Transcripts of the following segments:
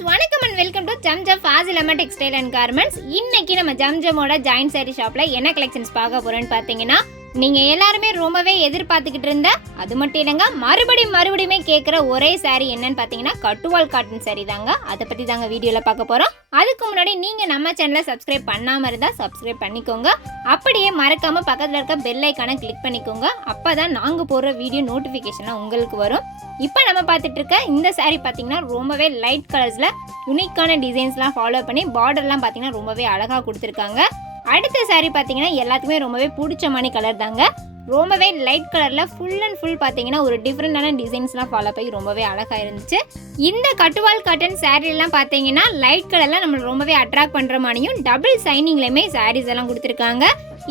Friends வணக்கம் and welcome to Zamzam lemon textile and garments. இன்னைக்கு நம்ம ஜம்ஜமோட ஜாயின் சாரி ஷாப்ல என்ன கலெக்ஷன்ஸ் பார்க்க போறோம்னு பார்த்தீங்கன்னா நீங்க எல்லாருமே ரொம்பவே எதிர்பார்த்துக்கிட்டு இருந்த அது மட்டும் இல்லைங்க மறுபடியும் மறுபடியுமே கேட்குற ஒரே saree என்னன்னு பார்த்தீங்கன்னா கட்டுவால் காட்டன் saree தாங்க. அதை பற்றி தாங்க வீடியோவில் பார்க்க போகிறோம் அதுக்கு முன்னாடி நீங்கள் நம்ம சேனலை சப்ஸ்கிரைப் பண்ணாமல் இருந்தால் சப்ஸ்கிரைப் பண்ணிக்கோங்க. அப்படியே மறக்காமல் பக்கத்தில் இருக்க பெல் ஐக்கானை கிளிக் பண்ணிக்கோங்க. அப்போ தான் நாங்கள் போடுற வீடியோ நோட்டிஃபிகேஷனாக உங்களுக்கு வரும். இப்போ நம்ம பார்த்துட்டு இருக்க இந்த saree பார்த்தீங்கன்னா ரொம்பவே லைட் கலர்ஸில் யுனிக்கான டிசைன்ஸ்லாம் ஃபாலோ பண்ணி பார்டர்லாம் பார்த்தீங்கன்னா ரொம்பவே அழகாக கொடுத்துருக்காங்க. அடுத்த saree பார்த்தீங்கன்னா எல்லாத்துக்குமே ரொம்பவே பிடிச்ச மாதிரி கலர் தாங்க. ரொம்பவே லைட் கலரில் ஃபுல் அண்ட் ஃபுல் பார்த்தீங்கன்னா ஒரு டிஃப்ரெண்டான டிசைன்ஸ்லாம் ஃபாலோ பண்ணி ரொம்பவே அழகாக இருந்துச்சு. இந்த கட்டுவால் கட்டன் சாரீலாம் பார்த்தீங்கன்னா லைட் கலரில் நம்மளை ரொம்பவே அட்ராக்ட் பண்ணுற மாதிரியும் டபுள் சைனிங்லேயுமே சாரீஸ் எல்லாம் கொடுத்துருக்காங்க.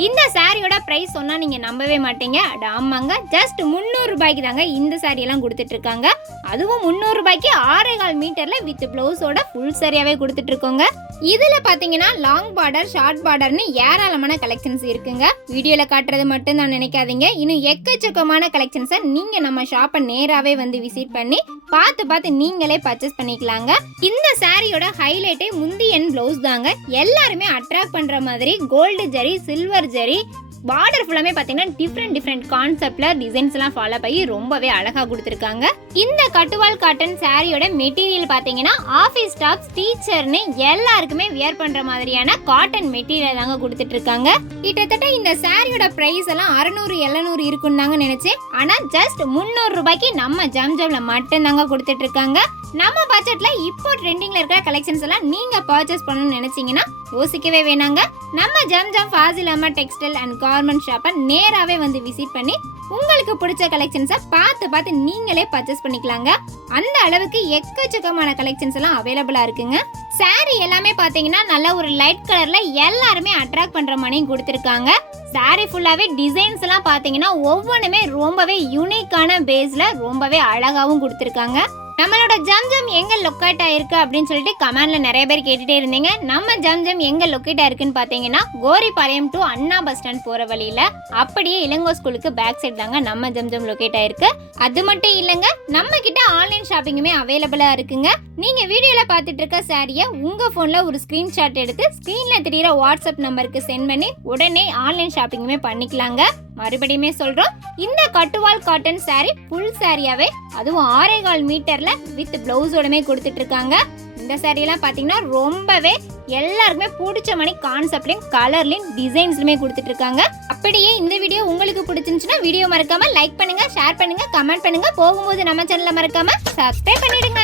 இந்த சாரியோட ப்ரைஸ் சொன்னால் நீங்கள் நம்பவே மாட்டீங்க. அட ஆமாங்க ஜஸ்ட் முந்நூறுரூபாய்க்கு தாங்க இந்த சாரியெல்லாம் கொடுத்துட்ருக்காங்க. அதுவும் முந்நூறுரூபாய்க்கு ஆறே கால் மீட்டரில் வித் ப்ளவுஸோட ஃபுல் சரியாகவே கொடுத்துட்ருக்கோங்க. இதில் பார்த்தீங்கன்னா லாங் பார்டர் ஷார்ட் பார்டர்னு ஏராளமான கலெக்ஷன்ஸ் இருக்குங்க. வீடியோவில் காட்டுறது மட்டும் தான் நினைக்காதீங்க. இன்னும் எக்கச்சக்கமான கலெக்ஷன்ஸை நீங்கள் நம்ம ஷாப்பை நேராகவே வந்து விசிட் பண்ணி பார்த்து பார்த்து நீங்களே பர்ச்சேஸ் பண்ணிக்கலாங்க. இந்த சாரியோட ஹைலைட்டே முந்தியன் ப்ளவுஸ் தாங்க. எல்லாருமே அட்ராக்ட் பண்ணுற மாதிரி gold zari silver zari border ஃபுல்லாமே பார்த்தீங்கன்னா டிஃப்ரெண்ட் டிஃப்ரெண்ட் கான்செப்டில் டிசைன்ஸ்லாம் ஃபாலோ பண்ணி ரொம்பவே அழகாக கொடுத்துருக்காங்க. இந்த கட்டுவால் காட்டன் சாரியோட மெட்டீரியல் பார்த்தீங்கன்னா ஆஃபீஸ் ஸ்டாஃப்ஸ் டீச்சர்னு எல்லாருக்குமே வியர் பண்ணுற மாதிரியான காட்டன் மெட்டீரியல் தாங்க கொடுத்துட்டு இருக்காங்க கிட்டத்தட்ட இந்த சாரியோட ப்ரைஸ் எல்லாம் அறநூறு எழுநூறு இருக்குன்னு தாங்க நினைச்சேன். ஆனால் ஜஸ்ட் முந்நூறு ரூபாய்க்கு நம்ம ஜம்ஜம்ல மட்டும் தாங்க கொடுத்துட்டு இருக்காங்க நம்ம பட்ஜெட்ல இப்போ ட்ரெண்டிங்ல இருக்கிற கலெக்ஷன்ஸ் எல்லாம் நீங்க பர்ச்சேஸ் பண்ணணும்னு நினைச்சீங்கன்னா யோசிக்கவே வேணாங்க. நம்ம ஜம்ஜம் ஃபாசில் அம்மா டெக்ஸ்டைல் அண்ட் கார்மெண்ட் ஷாப்பை நேராகவே வந்து விசிட் பண்ணி உங்களுக்கு பிடிச்ச கலெக்ஷன்ஸை பார்த்து பார்த்து நீங்களே பர்ச்சேஸ் பண்ணிக்கலாங்க. அந்த அளவுக்கு எக்கச்சக்கமான கலெக்ஷன்ஸ் எல்லாம் அவைலபிளா இருக்குங்க. சாரி எல்லாமே பார்த்தீங்கன்னா நல்ல ஒரு லைட் கலர்ல எல்லாருமே அட்ராக்ட் பண்ற மாதிரியும் கொடுத்துருக்காங்க. சாரி ஃபுல்லாகவே டிசைன்ஸ் எல்லாம் பார்த்தீங்கன்னா ஒவ்வொன்றுமே ரொம்பவே யூனிக்கான பேஸில் ரொம்பவே அழகாகவும் கொடுத்துருக்காங்க. நம்மளோட ஜம்ஜம் எங்க லொக்கேட் ஆயிருக்கு அப்படின்னு சொல்லிட்டு கமெண்ட்ல நிறைய பேர் கேட்டுட்டே இருந்தீங்க. நம்ம ஜம்ஜம் எங்க லொக்கேட் ஆயிருக்குன்னு பாத்தீங்கன்னா Goripalayam to Anna bus stand போற வழியில அப்படியே இளங்கோ ஸ்கூலுக்கு பேக் சைடு தாங்க நம்ம ஜம்ஜம் லொக்கேட் ஆயிருக்கு. அது மட்டும் இல்லைங்க நம்ம கிட்ட ஆன்லைன் ஷாப்பிங்குமே அவைலபிளா இருக்குங்க. நீங்க வீடியோல பார்த்துட்டு இருக்க சாரியை உங்க போன்ல ஒரு ஸ்கிரீன்ஷாட் எடுத்து ஸ்கிரீன்ல தெரியுற வாட்ஸ்அப் நம்பருக்கு சென்ட் பண்ணி உடனே ஆன்லைன் ஷாப்பிங்குமே பண்ணிக்கலாங்க. மறுபடியுமே சொல்றோம். இந்த கட்டுவால் காட்டன் சாரி ஃபுல் சாரியாவே அதுவும் ஆறே கால் மீட்டர்ல வித் பிளவுஸோடமே கொடுத்துட்டு இருக்காங்க இந்த சாரியெல்லாம் பார்த்தீங்கன்னா ரொம்பவே எல்லாருக்குமே பிடிச்ச மணி கான்செப்ட்லையும் கலர்லையும் டிசைன்ஸ்லையுமே கொடுத்துட்டு இருக்காங்க அப்படியே இந்த வீடியோ உங்களுக்கு பிடிச்சிருந்துச்சுன்னா வீடியோ மறக்காம லைக் பண்ணுங்க ஷேர் பண்ணுங்க கமெண்ட் பண்ணுங்க. போகும்போது நம்ம சேனலை மறக்காம சப்ஸ்கிரைப் பண்ணிடுங்க.